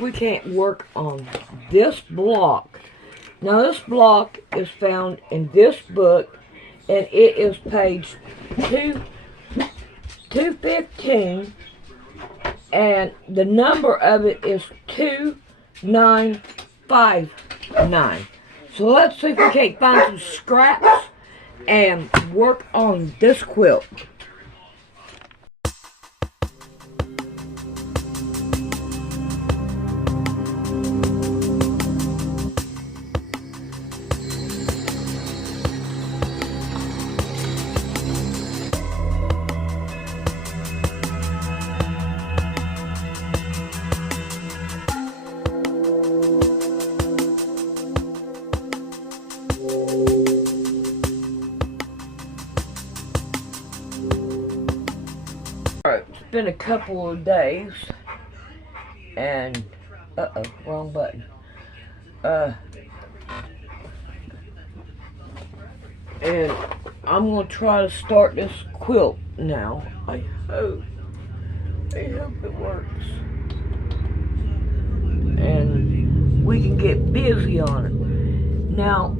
we can't work on this block. Now this block is found in this book, and it is page 215, and the number of it is 2959. So let's see if we can't find some scraps and work on this quilt. Alright, it's been a couple of days, and, wrong button. And I'm gonna try to start this quilt now. I hope it works. And we can get busy on it. Now,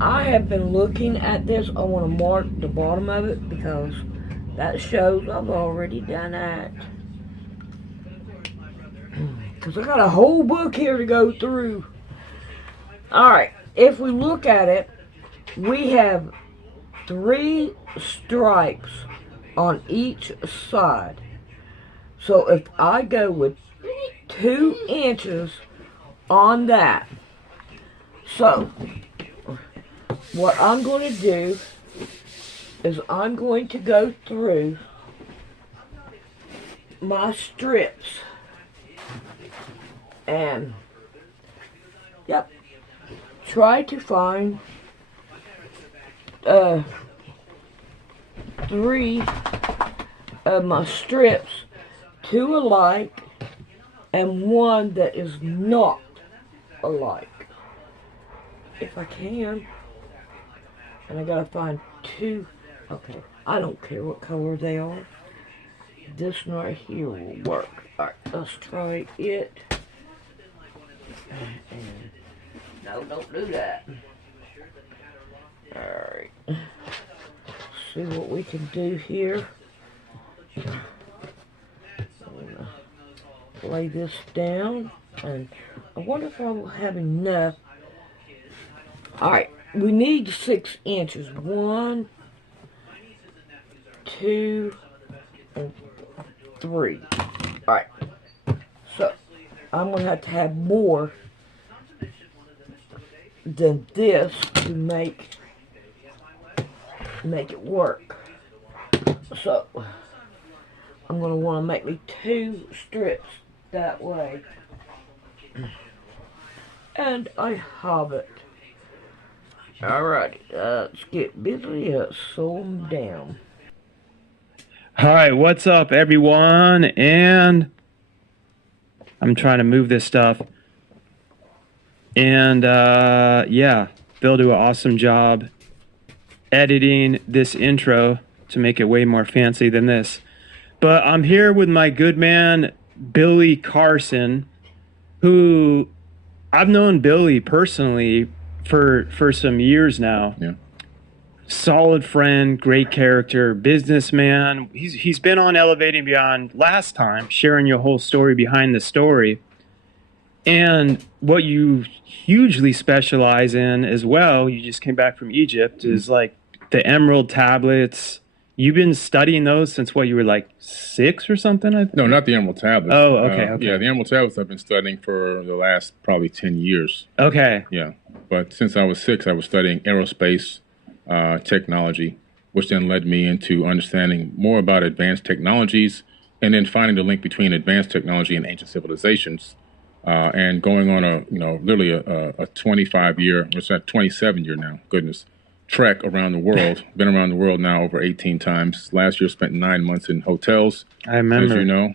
I have been looking at this. I want to mark the bottom of it because that shows I've already done that. Because I got a whole book here to go through. Alright, if we look at it, we have 3 stripes on each side. So if I go with 2 inches on that. So, what I'm going to do is I'm going to go through my strips and try to find 3 of my strips, 2 alike and 1 that is not alike, if I can. And I gotta find 2. Okay, I don't care what color they are. This one right here will work. Alright, let's try it. No, don't do that. Alright. See what we can do here. Lay this down. And I wonder if I will have enough. Alright, we need 6 inches. 1, 2, and 3. Alright. So, I'm going to have more than this to make it work. So, I'm going to want to make me 2 strips that way. And I have it. Alrighty, let's get busy. Let's sew them down. Alright, what's up everyone? And I'm trying to move this stuff. And yeah, Bill do an awesome job editing this intro to make it way more fancy than this. But I'm here with my good man, Billy Carson, who I've known Billy personally for some years now. Yeah. Solid friend, great character, businessman. He's been on Elevating Beyond last time, sharing your whole story behind the story. And what you hugely specialize in as well, you just came back from Egypt, is like the emerald tablets. You've been studying those since what, you were like 6 or something? I think? No, not the emerald tablets. Oh, okay. Yeah, the emerald tablets I've been studying for the last probably 10 years. Okay. Yeah, but since I was 6, I was studying aerospace technology, which then led me into understanding more about advanced technologies and then finding the link between advanced technology and ancient civilizations. And going on literally a 25-year, what's that, 27-year now, goodness, trek around the world. Been around the world now over 18 times. Last year spent 9 months in hotels. I remember. As you know,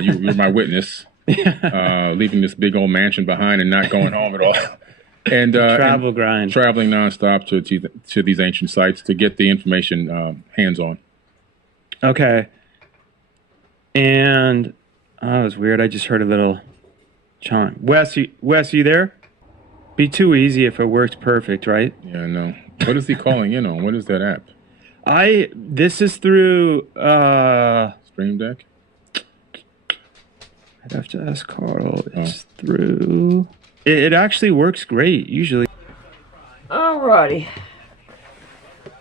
you're my witness. Leaving this big old mansion behind and not going home at all. And grind. Traveling nonstop to these ancient sites to get the information hands-on. Okay. And, oh, it was weird. I just heard a little Chime. Wes, you there? Be too easy if it works perfect, right? Yeah, I know. What is he calling in on? What is that app? This is through Stream Deck? I'd have to ask Carl. It's through it actually works great usually. Alrighty.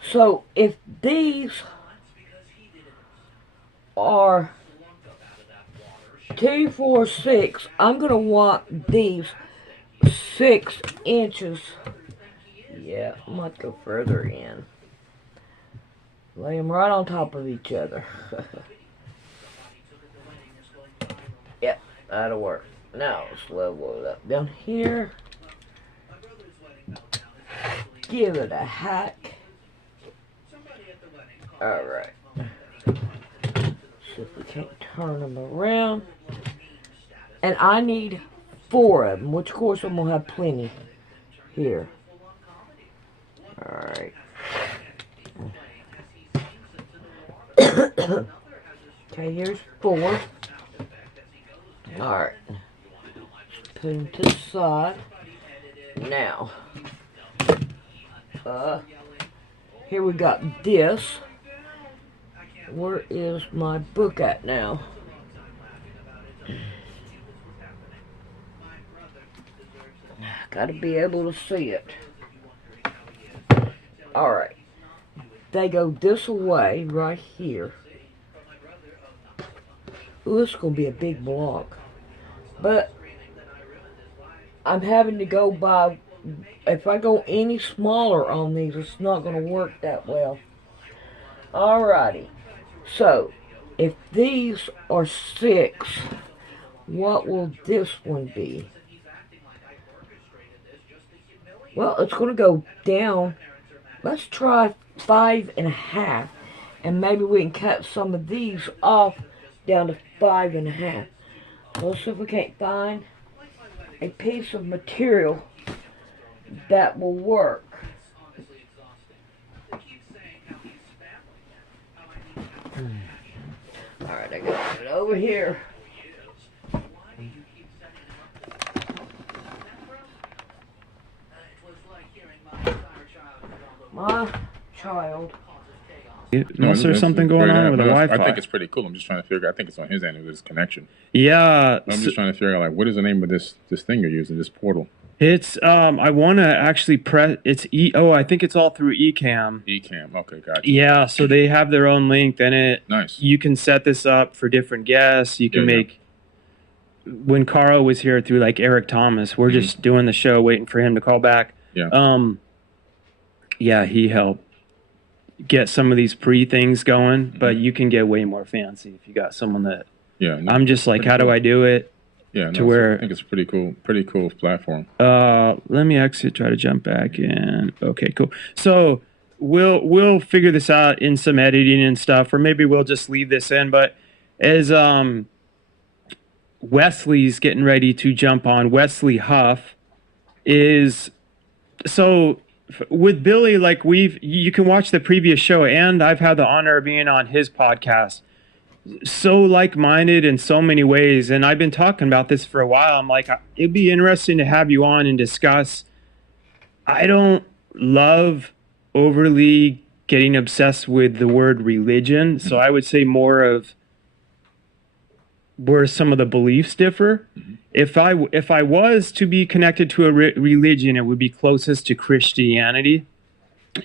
So if these are 2, 4, 6, I'm gonna want these 6 inches. Yeah, I might go further in. Lay them right on top of each other. Yep, that'll work. Now let's level it up down here. Give it a hack. Alright. See if we can't turn them around. And I need 4 of them, which of course I'm going to have plenty here. Alright. Okay, here's 4. Alright. Put them to the side. Now. Here we got this. Where is my book at now? Gotta be able to see it. Alright. They go this way, right here. Ooh, this is going to be a big block. But I'm having to go by, if I go any smaller on these, it's not going to work that well. Alrighty. So, if these are 6, what will this one be? Well, it's going to go down. Let's try 5.5. And maybe we can cut some of these off down to 5.5. Let's see if we can't find a piece of material that will work. Alright, I got it over here. My child. Unless there's something going on with the Wi-Fi. I think it's pretty cool. I'm just trying to figure out. I think it's on his end of his connection. Yeah. I'm just trying to figure out, like, what is the name of this thing you're using, this portal? It's I want to actually press. It's I think it's all through Ecamm. Ecamm. Okay, gotcha. Yeah, so they have their own link. Then nice. You can set this up for different guests. You can make. When Carl was here through like Eric Thomas, we're just doing the show, waiting for him to call back. Yeah. Yeah, he helped get some of these pre-things going, but you can get way more fancy if you got someone that. Yeah. No, I'm just like, how do I do it? Yeah. To where I think it's a pretty cool platform. Let me actually try to jump back in. Okay, cool. So we'll figure this out in some editing and stuff, or maybe we'll just leave this in. But as Wesley's getting ready to jump on, Wesley Huff is so. With Billy, like you can watch the previous show, and I've had the honor of being on his podcast. So like-minded in so many ways, and I've been talking about this for a while. I'm like, it'd be interesting to have you on and discuss. I don't love overly getting obsessed with the word religion, so I would say more of where some of the beliefs differ. If I was to be connected to a religion, it would be closest to Christianity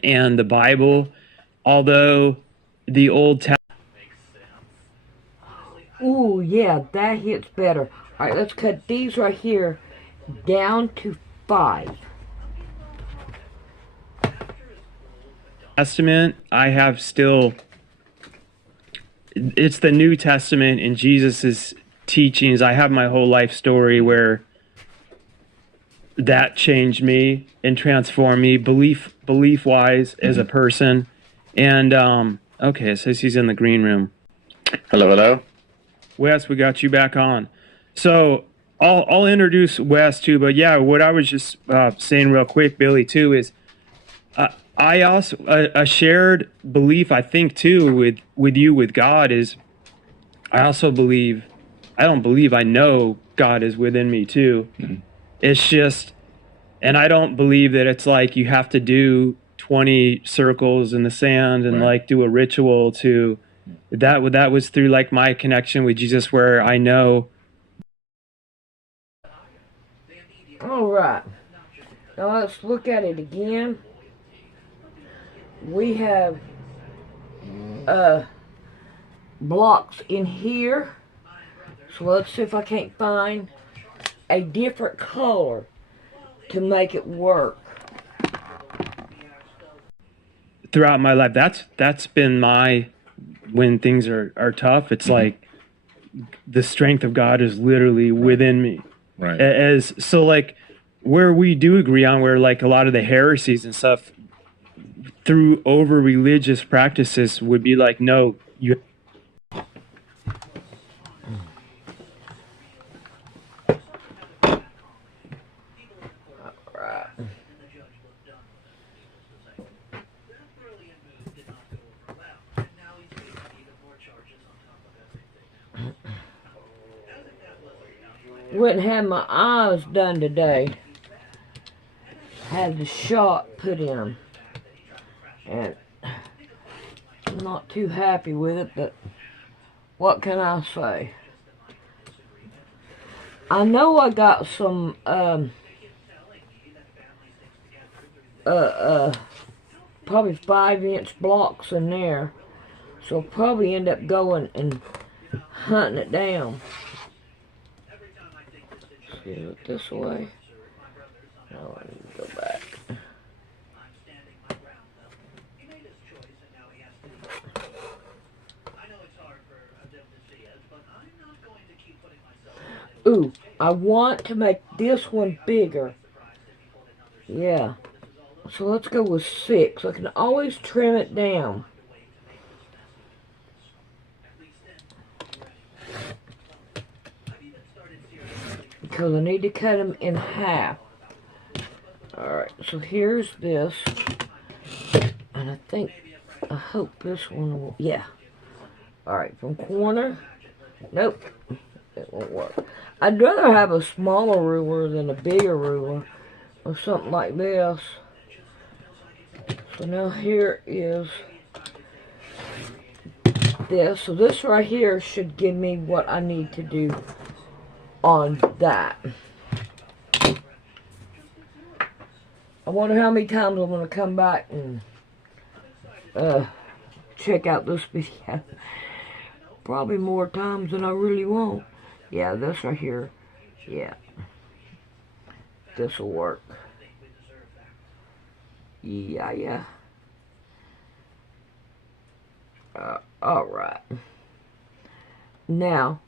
and the Bible, although the Old Testament. Ooh, yeah, that hits better. Alright, let's cut these right here down to 5. Testament, I have still. It's the New Testament and Jesus's teachings. I have my whole life story where that changed me and transformed me belief wise as a person. And okay, it says he's in the green room. Hello. Wes, we got you back on. So I'll introduce Wes too, but yeah, what I was just saying real quick, Billy, too, is I also a shared belief, I think, too, with you with God is I also believe. I don't believe I know God is within me too. It's just, and I don't believe that it's like you have to do 20 circles in the sand and like do a ritual to that was through like my connection with Jesus, where I know. All right. Now let's look at it again. We have blocks in here. So let's see if I can't find a different color to make it work. Throughout my life, that's been my, when things are tough, it's like the strength of God is literally within me. Right. As so, like, where we do agree on, where like a lot of the heresies and stuff through over religious practices would be like, no, you. Right. Went and had my eyes done today. Had the shot put in. And I'm not too happy with it, but what can I say? I know I got some probably 5-inch blocks in there. So I'll probably end up going and hunting it down. Do it this way. Now I need to go back. Ooh, I want to make this one bigger. Yeah. So let's go with 6. I can always trim it down. Because I need to cut them in half. Alright, so here's this. And I hope this one will, yeah. Alright, from corner. Nope, it won't work. I'd rather have a smaller ruler than a bigger ruler. Or something like this. So now here is this. So this right here should give me what I need to do on that. I wonder how many times I'm going to come back and check out this video. Probably more times than I really want. Yeah, this right here. Yeah. This will work. Yeah. Alright. Now,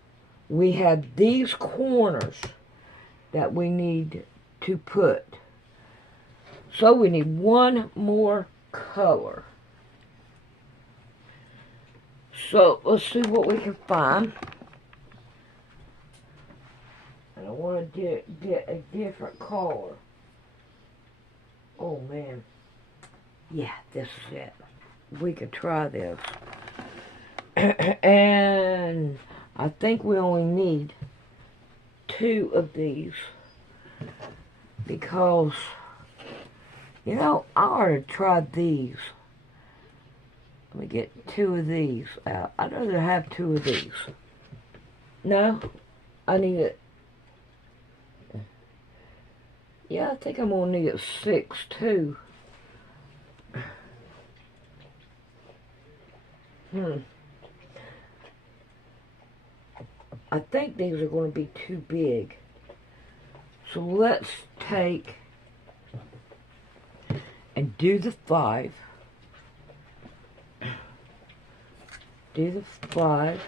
we have these corners that we need to put. So we need one more color. So let's see what we can find. And I want to get a different color. Oh man. Yeah, this is it. We could try this. And I think we only need 2 of these. Because, you know, I ought to try these. Let me get 2 of these out. I'd rather have 2 of these. No, I need it. Yeah, I think I'm going to need 6 too. I think these are going to be too big. So let's take and do the 5. Do the 5.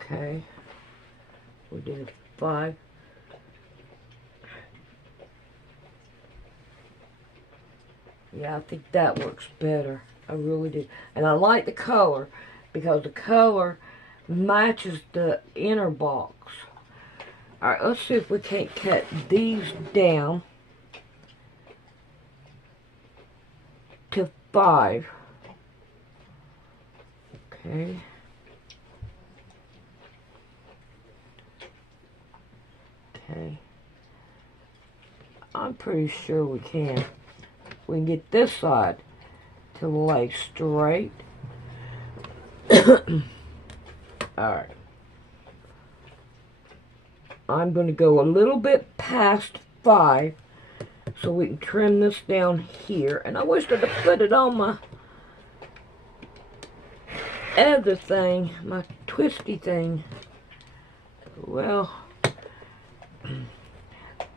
Okay. We did 5. Yeah, I think that works better. I really do. And I like the color because the color matches the inner box. Alright, let's see if we can't cut these down to 5. Okay. Okay. I'm pretty sure we can. We can get this side to lay straight. Alright. I'm going to go a little bit past 5 so we can trim this down here. And I wish I'd have put it on my other thing, my twisty thing. Well,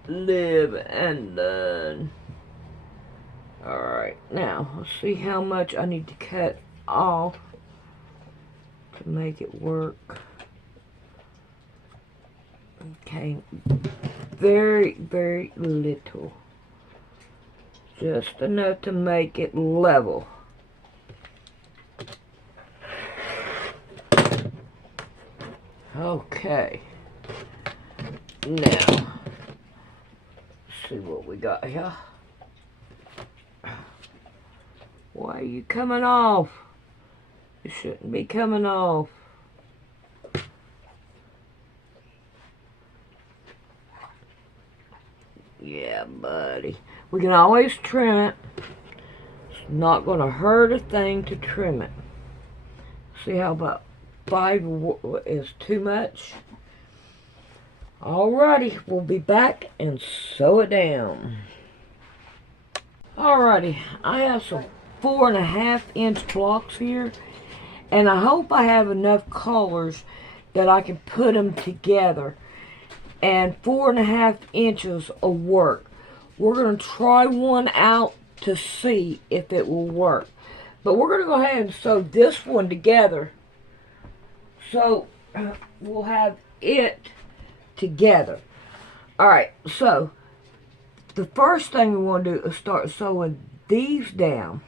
live and learn. Alright, now let's see how much I need to cut off to make it work. Okay, very, very little. Just enough to make it level. Okay. Now, let's see what we got here. Why are you coming off? You shouldn't be coming off. Yeah, buddy. We can always trim it. It's not going to hurt a thing to trim it. See how about 5 is too much? Alrighty, we'll be back and sew it down. Alrighty, I have some 4.5-inch blocks here, and I hope I have enough colors that I can put them together. And 4.5 inches of work. We're going to try one out to see if it will work. But we're going to go ahead and sew this one together. So we'll have it together. Alright, so the first thing we want to do is start sewing these down.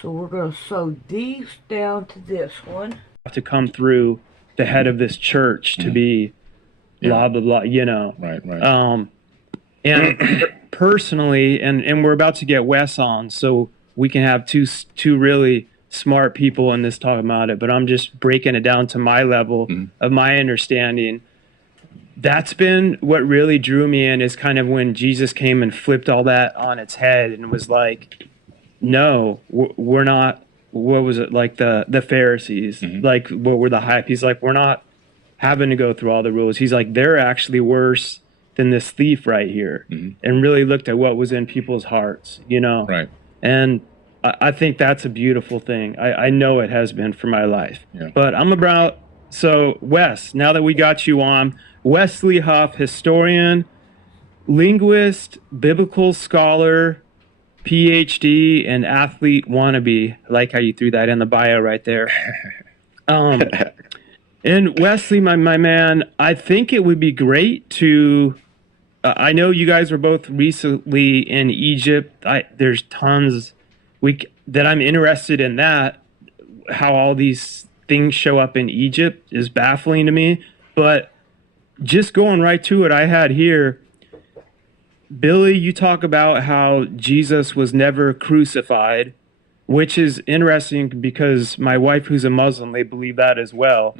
So we're going to sew these down to this one. Have to come through the head of this church to be blah, blah, blah, you know. Right, right. And personally, and we're about to get Wes on, so we can have two really smart people in this talking about it, but I'm just breaking it down to my level of my understanding. That's been what really drew me in, is kind of when Jesus came and flipped all that on its head and was like, no, we're not, what was it, like the Pharisees, like what were the hype? He's like, we're not having to go through all the rules. He's like, they're actually worse than this thief right here, and really looked at what was in people's hearts, you know? Right. And I think that's a beautiful thing. I know it has been for my life. Yeah. But I'm about, so Wes, now that we got you on, Wesley Huff, historian, linguist, biblical scholar, PhD, and athlete wannabe. I like how you threw that in the bio right there. And Wesley, my man, I think it would be great to, I know you guys were both recently in Egypt. There's tons that I'm interested in that. How all these things show up in Egypt is baffling to me. But just going right to it, I had here, Billy, you talk about how Jesus was never crucified, which is interesting because my wife, who's a Muslim, they believe that as well.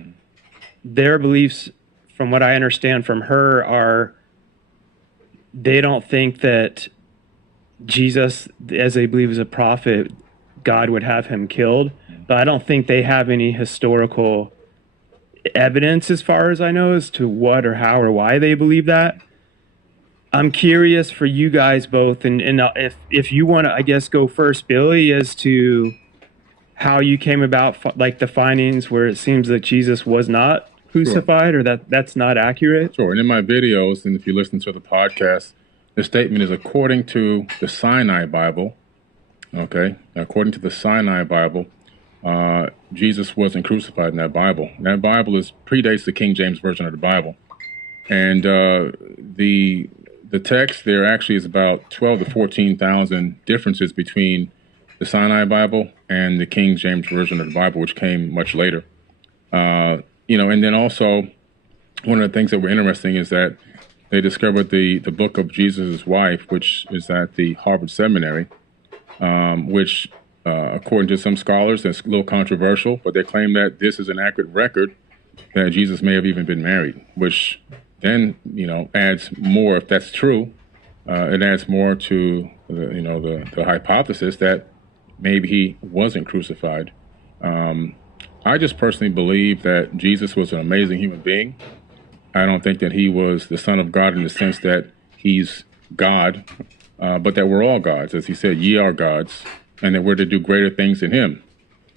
Their beliefs, from what I understand from her, are they don't think that Jesus, as they believe is a prophet, God would have him killed. But I don't think they have any historical evidence, as far as I know, as to what or how or why they believe that. I'm curious for you guys both, and if you want to, I guess, go first, Billy, as to how you came about, like the findings where it seems that Jesus was not crucified, or that's not accurate. Sure. And in my videos, and if you listen to the podcast, the statement is according to the Sinai Bible. Okay, according to the Sinai Bible, Jesus wasn't crucified in that Bible. That Bible predates the King James Version of the Bible, and the text there actually is about 12 to 14,000 differences between the Sinai Bible and the King James Version of the Bible, which came much later. And then also, one of the things that were interesting is that they discovered the book of Jesus' wife, which is at the Harvard Seminary. which, according to some scholars, that's a little controversial, but they claim that this is an accurate record that Jesus may have even been married, which then, adds more, if that's true, it adds more to the hypothesis that maybe he wasn't crucified. I just personally believe that Jesus was an amazing human being. I don't think that he was the Son of God in the sense that he's God, but that we're all gods. As he said, ye are gods, and that we're to do greater things than him.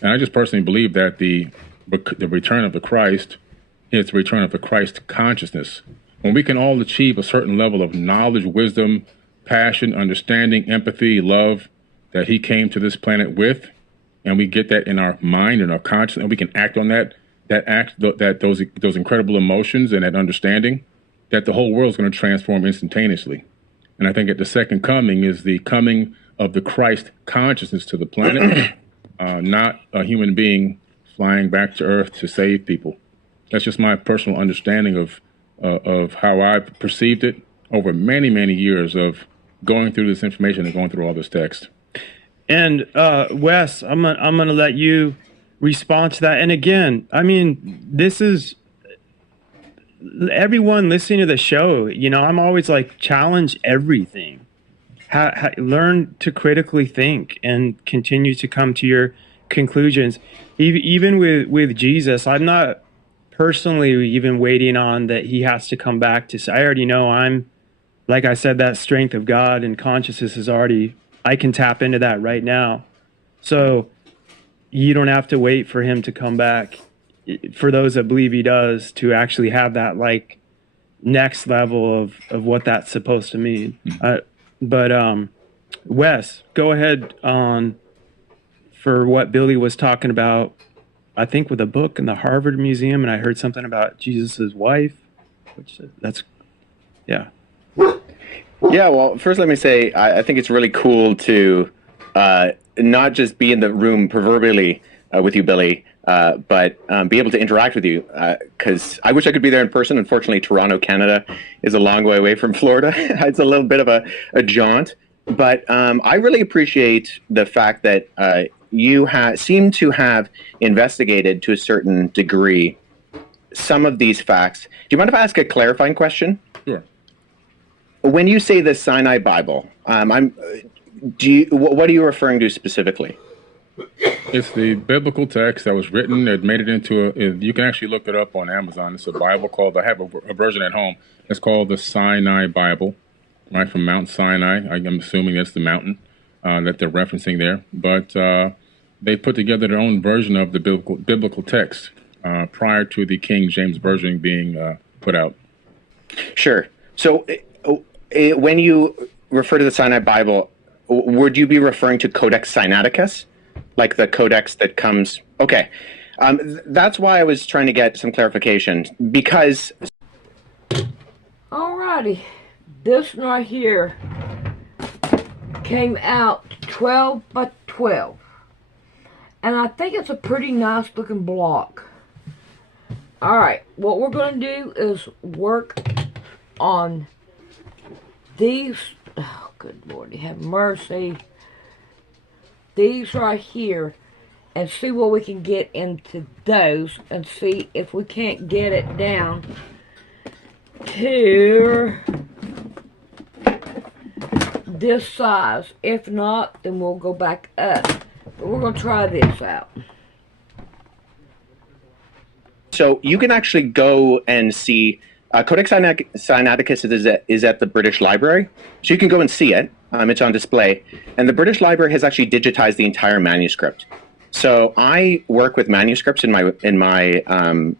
And I just personally believe that the return of the Christ is the return of the Christ consciousness. When we can all achieve a certain level of knowledge, wisdom, passion, understanding, empathy, love that he came to this planet with, and we get that in our mind and our conscience, and we can act on those incredible emotions and that understanding, that the whole world is going to transform instantaneously. And I think that the second coming is the coming of the Christ consciousness to the planet, not a human being flying back to Earth to save people. That's just my personal understanding of how I perceived it over many, many years of going through this information and going through all this text. And Wes, I'm gonna let you respond to that. And again, I mean, this is everyone listening to the show. I'm always like, challenge everything. Learn to critically think and continue to come to your conclusions. Even with Jesus, I'm not personally even waiting on that he has to come back to say, I already know like I said, that strength of God and consciousness is already, I can tap into that right now. So you don't have to wait for him to come back. For those that believe he does, to actually have that like next level of what that's supposed to mean. But Wes, go ahead on for what Billy was talking about, I think with a book in the Harvard Museum, and I heard something about Jesus's wife, yeah. Yeah, well, first let me say, I think it's really cool to not just be in the room proverbially with you, Billy, but be able to interact with you, because I wish I could be there in person. Unfortunately, Toronto, Canada is a long way away from Florida. It's a little bit of a jaunt, but I really appreciate the fact that you seem to have investigated to a certain degree some of these facts. Do you mind if I ask a clarifying question? Sure. When you say the Sinai Bible, what are you referring to specifically? It's the biblical text that was written. It made it into you can actually look it up on Amazon. It's a Bible called, I have a version at home. It's called the Sinai Bible, right, from Mount Sinai. I'm assuming that's the mountain that they're referencing there. But they put together their own version of the biblical text prior to the King James Version being put out. Sure. So when you refer to the Sinai Bible, would you be referring to Codex Sinaiticus? Like the codex that comes... Okay. That's why I was trying to get some clarification, because... Alrighty. This one right here came out 12 by 12. And I think it's a pretty nice looking block. Alright, what we're going to do is work on these... Oh, good Lord, have mercy. These right here, and see what we can get into those, and see if we can't get it down to this size. If not, then we'll go back up. But we're going to try this out. So you can actually go and see Codex Sinaiticus is at the British Library, so you can go and see it. It's on display, and the British Library has actually digitized the entire manuscript. So I work with manuscripts in my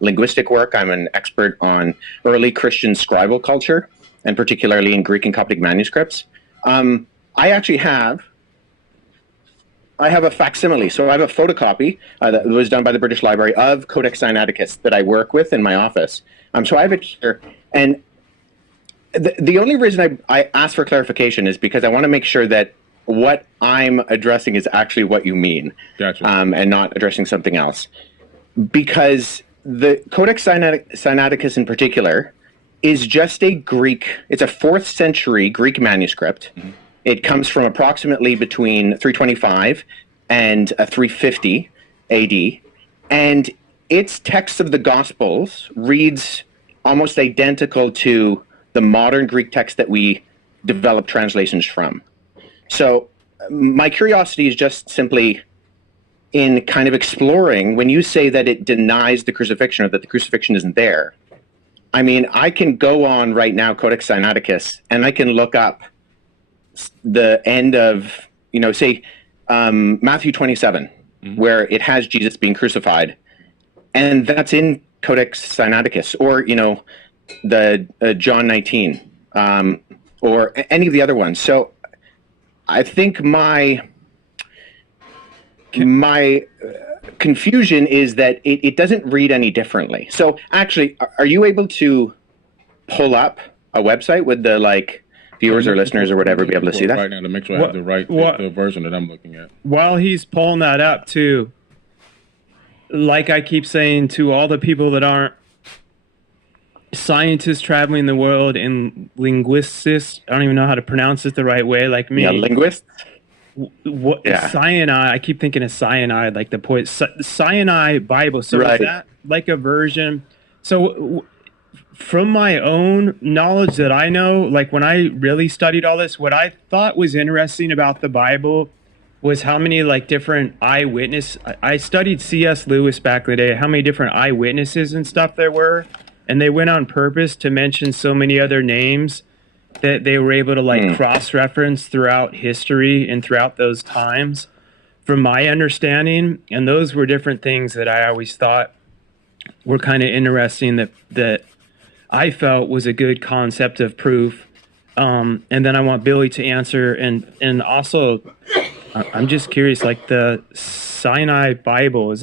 linguistic work. I'm an expert on early Christian scribal culture, and particularly in Greek and Coptic manuscripts. I actually have a facsimile, so I have a photocopy that was done by the British Library of Codex Sinaiticus that I work with in my office. So I have it here, and the only reason I ask for clarification is because I want to make sure that what I'm addressing is actually what you mean. Gotcha. And not addressing something else. Because the Codex Sinaiticus in particular is just it's a 4th century Greek manuscript It comes from approximately between 325 and 350 AD, and its text of the Gospels reads almost identical to the modern Greek text that we develop translations from. So my curiosity is just simply in kind of exploring, when you say that it denies the crucifixion or that the crucifixion isn't there, I mean, I can go on right now, Codex Sinaiticus, and I can look up the end of, say, Matthew 27, where it has Jesus being crucified, and that's in Codex Sinaiticus, or, the John 19, or any of the other ones. So I think my confusion is that it doesn't read any differently. So actually, are you able to pull up a website with the viewers or listeners or whatever be able to see that? Right now to make sure I have the version that I'm looking at. While he's pulling that up too, like I keep saying to all the people that aren't scientists traveling the world and linguists, I don't even know how to pronounce it the right way, like me. Yeah, linguists. What cyanide? I keep thinking of cyanide, like the poison cyanide Bible. So right. Is that like a version? So from my own knowledge that I know, like when I really studied all this, what I thought was interesting about the Bible was how many different eyewitness. I studied C.S. Lewis back in the day. How many different eyewitnesses and stuff there were, and they went on purpose to mention so many other names that they were able to cross-reference throughout history and throughout those times, from my understanding. And those were different things that I always thought were kind of interesting that I felt was a good concept of proof. And then I want Billy to answer. And also, I'm just curious, the Sinai Bible,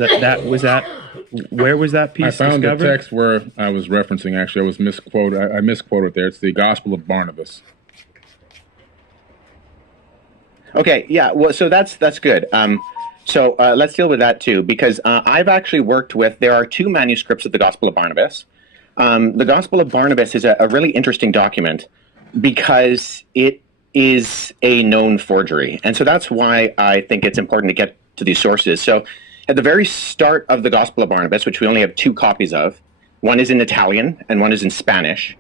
where was that piece discovered? I found the text where I was referencing. Actually, I was misquoted. I misquoted there. It's the Gospel of Barnabas. Okay, yeah. Well, so that's good. So let's deal with that too, because I've actually worked with. There are two manuscripts of the Gospel of Barnabas. The Gospel of Barnabas is a really interesting document because it is a known forgery, and so that's why I think it's important to get to these sources. So at the very start of the Gospel of Barnabas, which we only have two copies of, one is in Italian and one is in Spanish,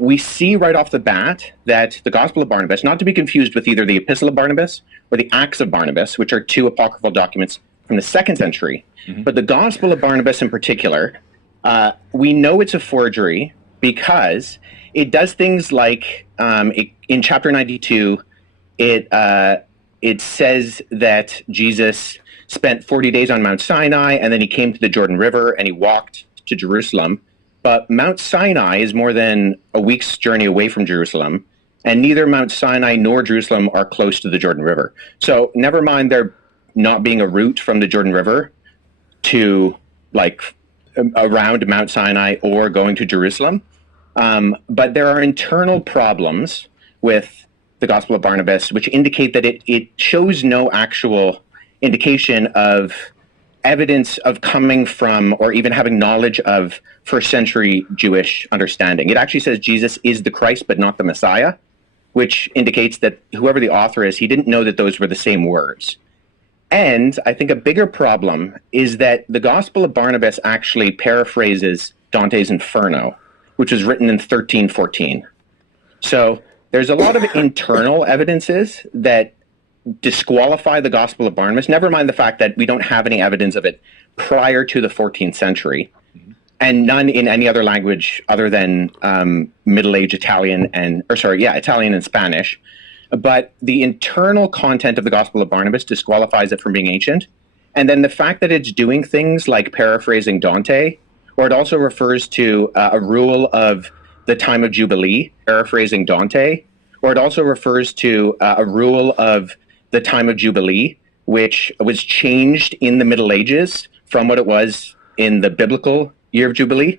we see right off the bat that the Gospel of Barnabas, not to be confused with either the Epistle of Barnabas or the Acts of Barnabas, which are two apocryphal documents from the 2nd century, but the Gospel of Barnabas in particular, we know it's a forgery because it does things like, in chapter 92, it says that Jesus spent 40 days on Mount Sinai, and then he came to the Jordan River, and he walked to Jerusalem. But Mount Sinai is more than a week's journey away from Jerusalem, and neither Mount Sinai nor Jerusalem are close to the Jordan River. So never mind there not being a route from the Jordan River to, around Mount Sinai or going to Jerusalem. But there are internal problems with the Gospel of Barnabas, which indicate that it shows no actual indication of evidence of coming from or even having knowledge of first century Jewish understanding. It actually says Jesus is the Christ, but not the Messiah, which indicates that whoever the author is, he didn't know that those were the same words. And I think a bigger problem is that the Gospel of Barnabas actually paraphrases Dante's Inferno, which was written in 1314. So there's a lot of internal evidences that disqualify the Gospel of Barnabas, never mind the fact that we don't have any evidence of it prior to the 14th century, and none in any other language other than Middle Age Italian Italian and Spanish. But the internal content of the Gospel of Barnabas disqualifies it from being ancient. And then the fact that it's doing things like paraphrasing Dante, or it also refers to a rule of the time of Jubilee, paraphrasing Dante, or it also refers to a rule of the time of Jubilee, which was changed in the Middle Ages from what it was in the biblical year of Jubilee.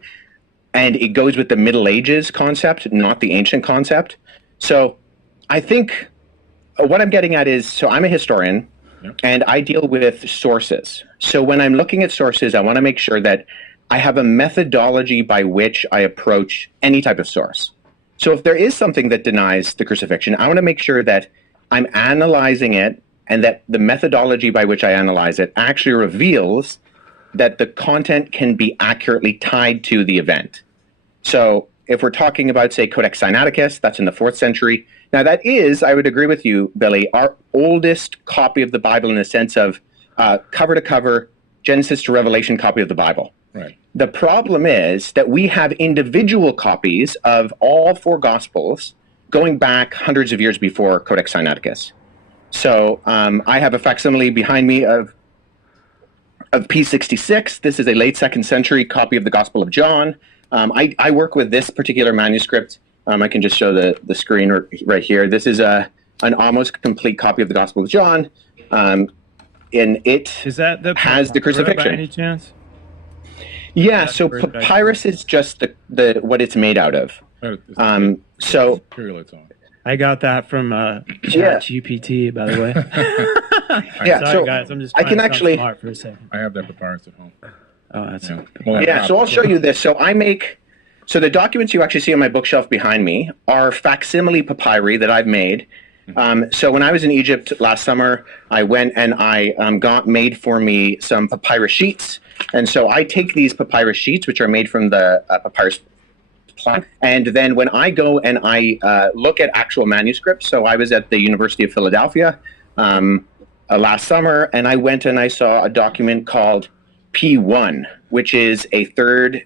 And it goes with the Middle Ages concept, not the ancient concept. So I think what I'm getting at is, so I'm a historian, and I deal with sources. So when I'm looking at sources, I want to make sure that I have a methodology by which I approach any type of source. So if there is something that denies the crucifixion, I want to make sure that I'm analyzing it, and that the methodology by which I analyze it actually reveals that the content can be accurately tied to the event. So if we're talking about, say, Codex Sinaiticus, that's in the 4th century. Now that is, I would agree with you, Billy, our oldest copy of the Bible in the sense of cover to cover, Genesis to Revelation copy of the Bible. Right. The problem is that we have individual copies of all 4 Gospels going back hundreds of years before Codex Sinaiticus. So I have a facsimile behind me of P66. This is a late 2nd century copy of the Gospel of John. I work with this particular manuscript. I can just show the screen right here. This is an almost complete copy of the Gospel of John. And it has the crucifixion. By any chance? Yeah, so papyrus is just the what it's made out of. So Material it's on. I got that from ChatGPT, by the way. yeah, Sorry, so guys, I'm just I trying can to sound actually. smart for a second. I have that papyrus at home. Oh, that's Yeah, so I'll show you this. So the documents you actually see on my bookshelf behind me are facsimile papyri that I've made. So when I was in Egypt last summer, I went and I got made for me some papyrus sheets. And so I take these papyrus sheets, which are made from the papyrus plant, and then when I go and I look at actual manuscripts, so I was at the University of Philadelphia last summer, and I went and I saw a document called P1, which is a 3rd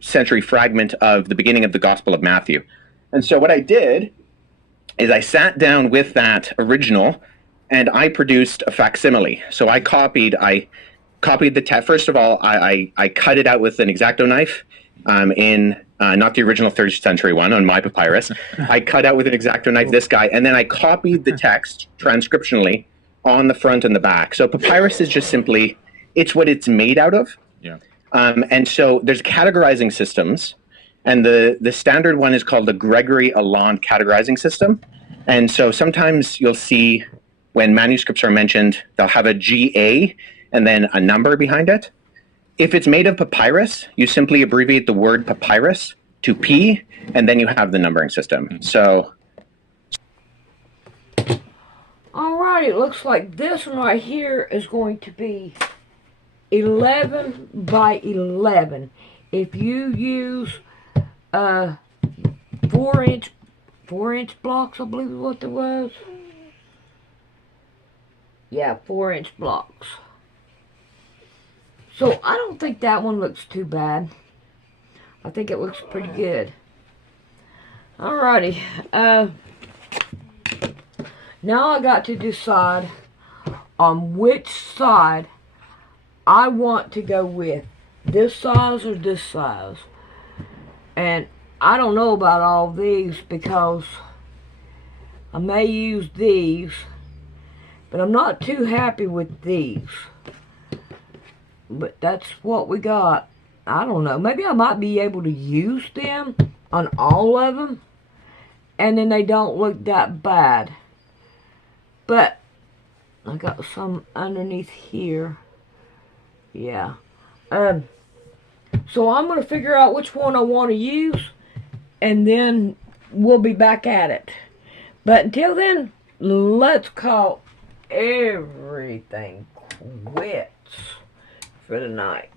century fragment of the beginning of the Gospel of Matthew. And so what I did is I sat down with that original and I produced a facsimile. So I copied the text. First of all, I cut it out with an X-Acto knife in not the original 3rd century one on my papyrus. I cut out with an X-Acto knife this guy, and then I copied the text transcriptionally on the front and the back. So papyrus is just simply, it's what it's made out of. Yeah. And so there's categorizing systems, and the standard one is called the Gregory Alland categorizing system. And so sometimes you'll see when manuscripts are mentioned, they'll have a GA and then a number behind it. If it's made of papyrus, you simply abbreviate the word papyrus to P, and then you have the numbering system. So. All right, it looks like this one right here is going to be 11 by 11. If you use 4-inch blocks, I believe is what there was. Yeah, 4-inch blocks. So I don't think that one looks too bad. I think it looks pretty good. Alrighty. Now I got to decide on which side I want to go with. This size or this size. And I don't know about all these because I may use these. But I'm not too happy with these. But that's what we got. I don't know. Maybe I might be able to use them on all of them. And then they don't look that bad. But I got some underneath here. Yeah. So I'm going to figure out which one I want to use. And then we'll be back at it. But until then, let's call everything quits for the night.